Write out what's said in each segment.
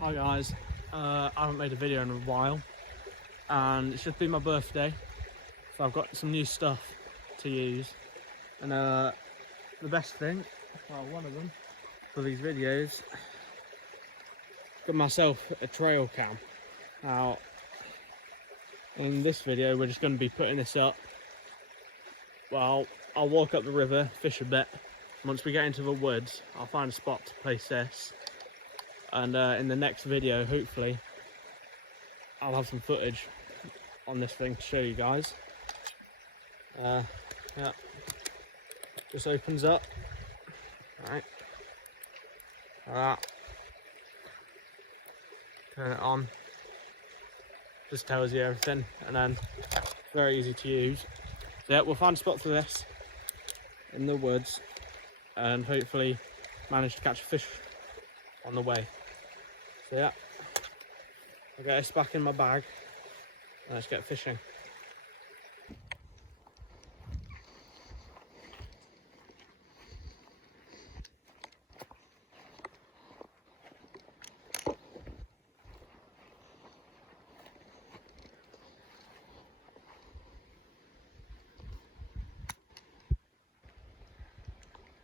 Hi guys, I haven't made a video in a while and it's just been my birthday, so I've got some new stuff to use, and the best thing, well, one of them for these videos, got myself a trail cam. Now in this video we're just going to be putting this up. Well, I'll walk up the river, fish a bit. Once we get into the woods I'll find a spot to place this, and in the next video hopefully I'll have some footage on this thing to show you guys. Yeah, just opens up, right, like that. Turn it on, just tells you everything, and then it's very easy to use. So yeah, we'll find a spot for this in the woods and hopefully manage to catch a fish on the way. So yeah, I'll get this back in my bag and let's get fishing.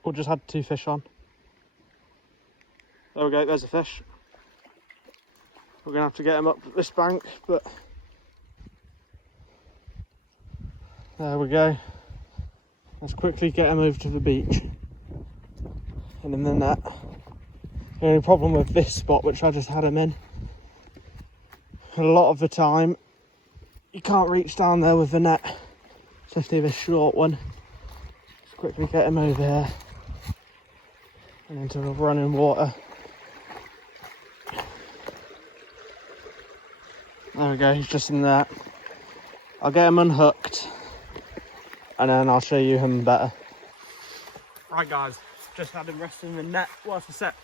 We just had 2 fish on. There we go, there's a fish. We're gonna have to get him up this bank, but there we go. Let's quickly get him over to the beach and in the net. The only problem with this spot, which I just had him in, a lot of the time you can't reach down there with the net, especially this short one. Let's quickly get him over here and into the running water. There we go, he's just in there. I'll get him unhooked and then I'll show you him better. Right guys, just had him resting in the net whilst I set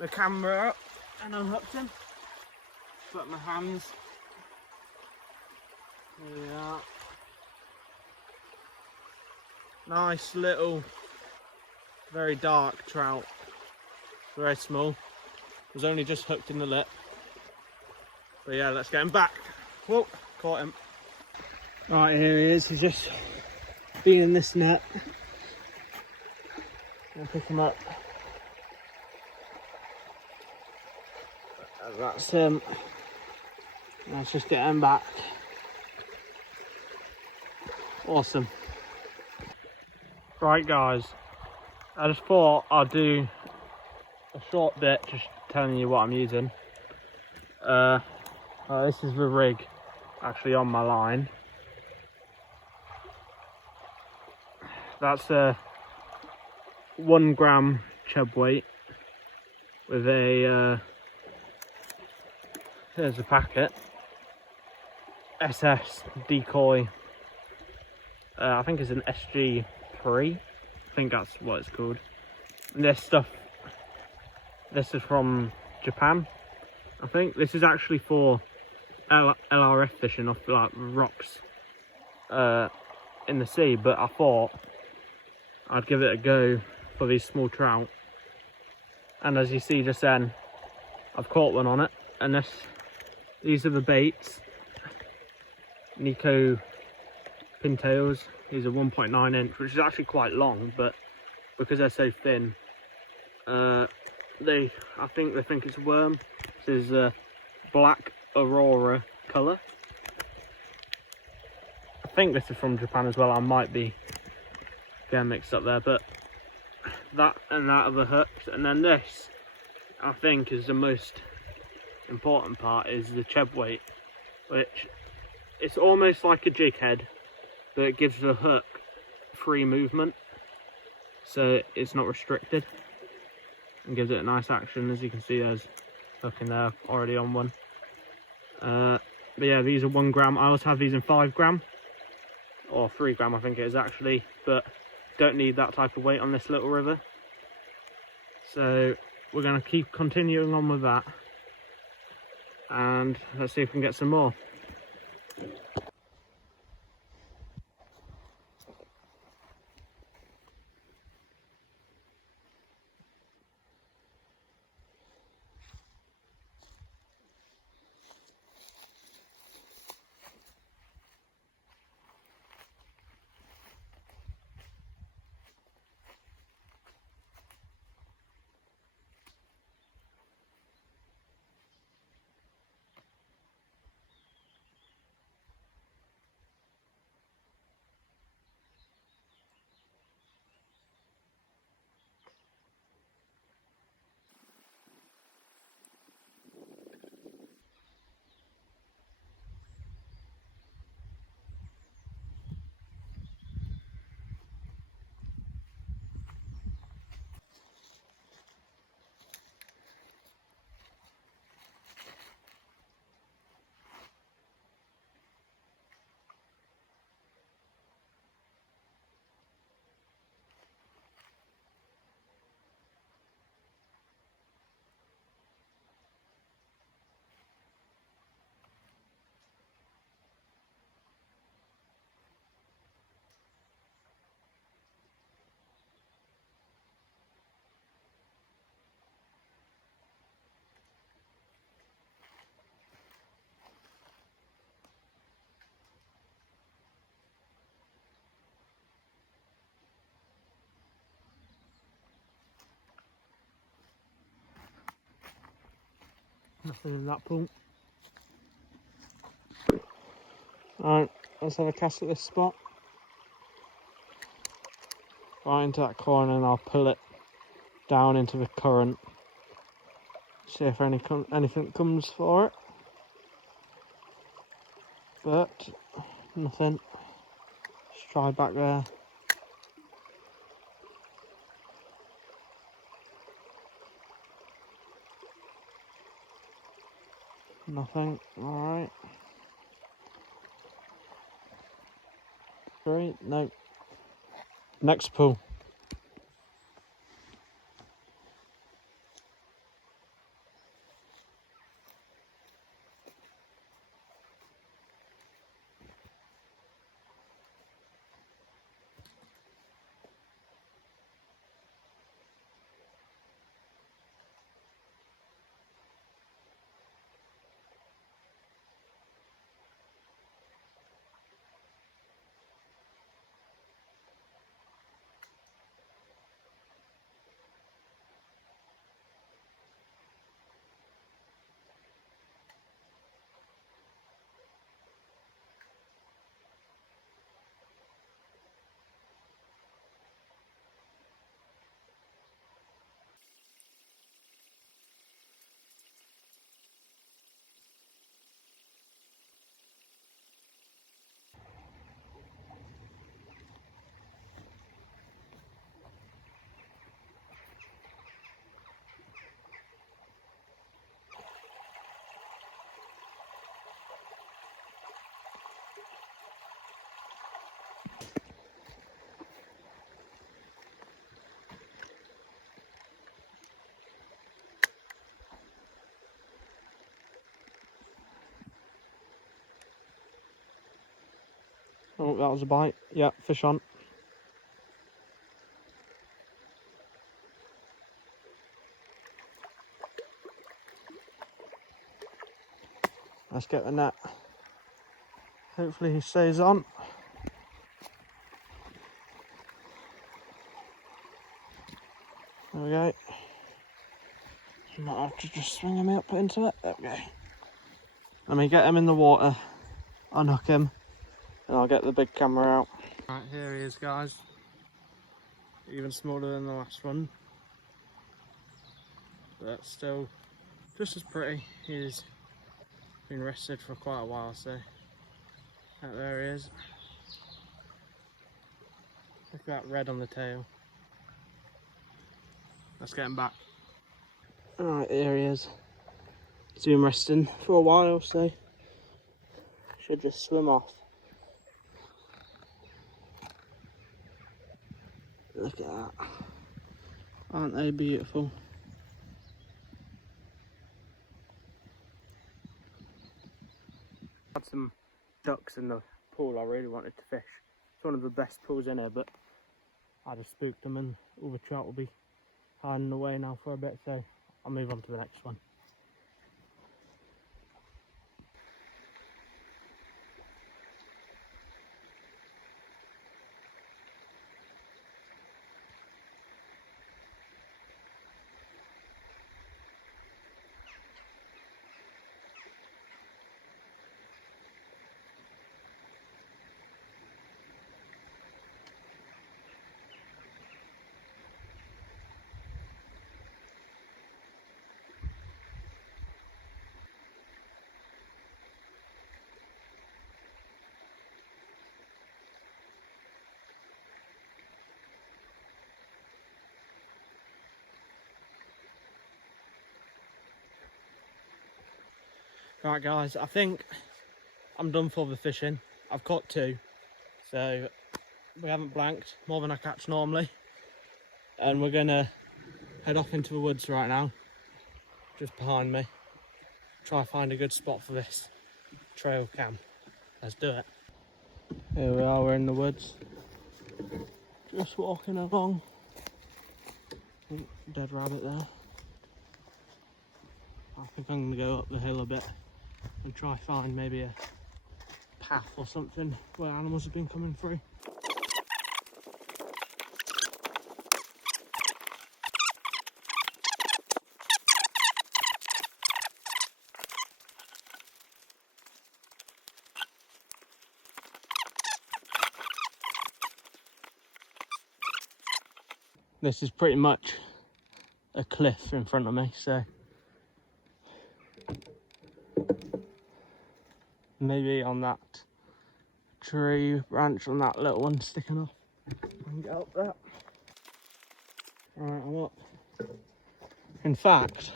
the camera up and unhooked him. Put my hands. There we are. Nice little, very dark trout. Very small. Was only just hooked in the lip. But yeah, let's get him back. Whoa, caught him. Right, here he is. He's just been in this net. I'll pick him up. And that's him. Let's just get him back. Awesome. Right guys, I just thought I'd do a short bit just telling you what I'm using. This is the rig actually on my line. That's a 1 gram chub weight with a here's the packet, SS decoy. I think it's an SG3. I think that's what it's called. And this stuff, this is from Japan. I think this is actually for LRF fishing off like rocks in the sea, but I thought I'd give it a go for these small trout. And as you see just then, I've caught one on it, and these are the baits. Nico pintails. These are 1.9 inch, which is actually quite long, but because they're so thin, I think they think it's a worm. This is a black Aurora colour. I think this is from Japan as well. I might be getting mixed up there, but that and that are the hooks. And then this, I think, is the most important part, is the chub weight, which it's almost like a jig head, but it gives the hook free movement, so it's not restricted, and gives it a nice action. As you can see, there's hook in there already on one. But yeah, these are 1 gram. I also have these in 5 gram or 3 gram, I think it is actually, but don't need that type of weight on this little river. So we're going to keep continuing on with that, and let's see if we can get some more. Nothing in that pool. Alright, let's have a cast at this spot. Right into that corner, and I'll pull it down into the current. See if anything comes for it. But nothing. Let's try back there. Nothing. Alright. 3. No. Next pool. Oh, that was a bite. Yeah, fish on. Let's get the net. Hopefully he stays on. There we go. Might have to just swing him up into it. There we go. Let me get him in the water, unhook him, and I'll get the big camera out. Right, here he is, guys. Even smaller than the last one. But still just as pretty. He's been rested for quite a while, so there he is. Look at that red on the tail. Let's get him back. Alright, there he is. He's been resting for a while, so should just swim off. Look at that. Aren't they beautiful? Had some ducks in the pool I really wanted to fish. It's one of the best pools in here, but I just spooked them and all the trout will be hiding away now for a bit, so I'll move on to the next one. Right guys, I think I'm done for the fishing. I've caught 2, so we haven't blanked, more than I catch normally. And we're gonna head off into the woods right now, just behind me. Try to find a good spot for this trail cam. Let's do it. Here we are, we're in the woods. Just walking along. Dead rabbit there. I think I'm gonna go up the hill a bit and try find maybe a path or something where animals have been coming through. This is pretty much a cliff in front of me, so maybe on that tree branch, on that little one sticking off, I can get up there. Alright, I'm up. In fact,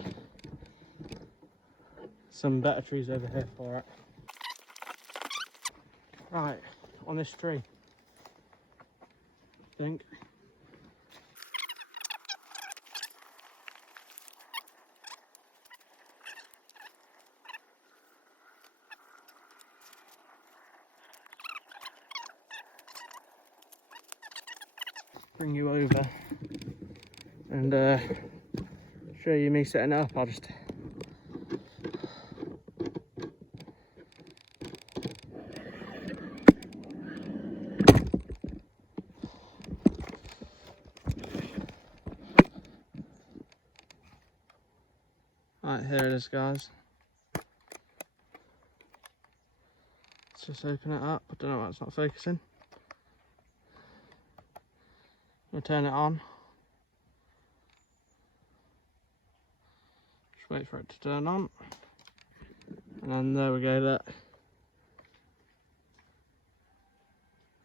some better trees over here for it. Right, on this tree, I think. Bring you over and show you me setting it up. I'll just right, here it is, guys. Let's just open it up. I don't know why it's not focusing. We'll turn it on. Just wait for it to turn on. And then there we go, look.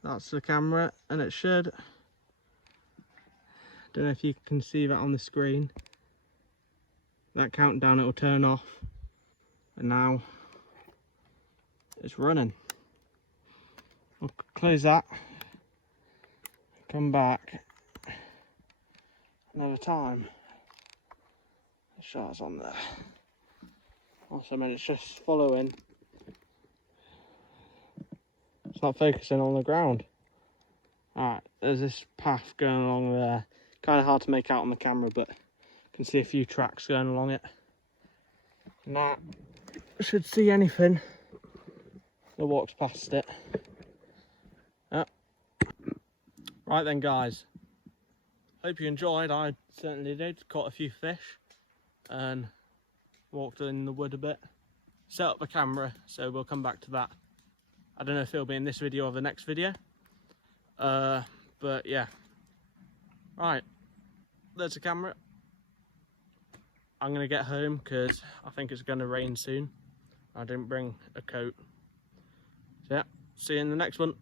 That's the camera, and it should. Don't know if you can see that on the screen. That countdown, it will turn off. And now it's running. We'll close that. Come back another time. The shot's on there. Also, I mean, it's just following. It's not focusing on the ground. Alright, there's this path going along there. Kind of hard to make out on the camera, but you can see a few tracks going along it. Now, should see anything that walks past it. Yep. Right then, guys. Hope you enjoyed. I certainly did. Caught a few fish and walked in the wood a bit. Set up the camera, so we'll come back to that. I don't know if it'll be in this video or the next video. But yeah. Right. There's the camera. I'm going to get home because I think it's going to rain soon. I didn't bring a coat. So yeah, see you in the next one.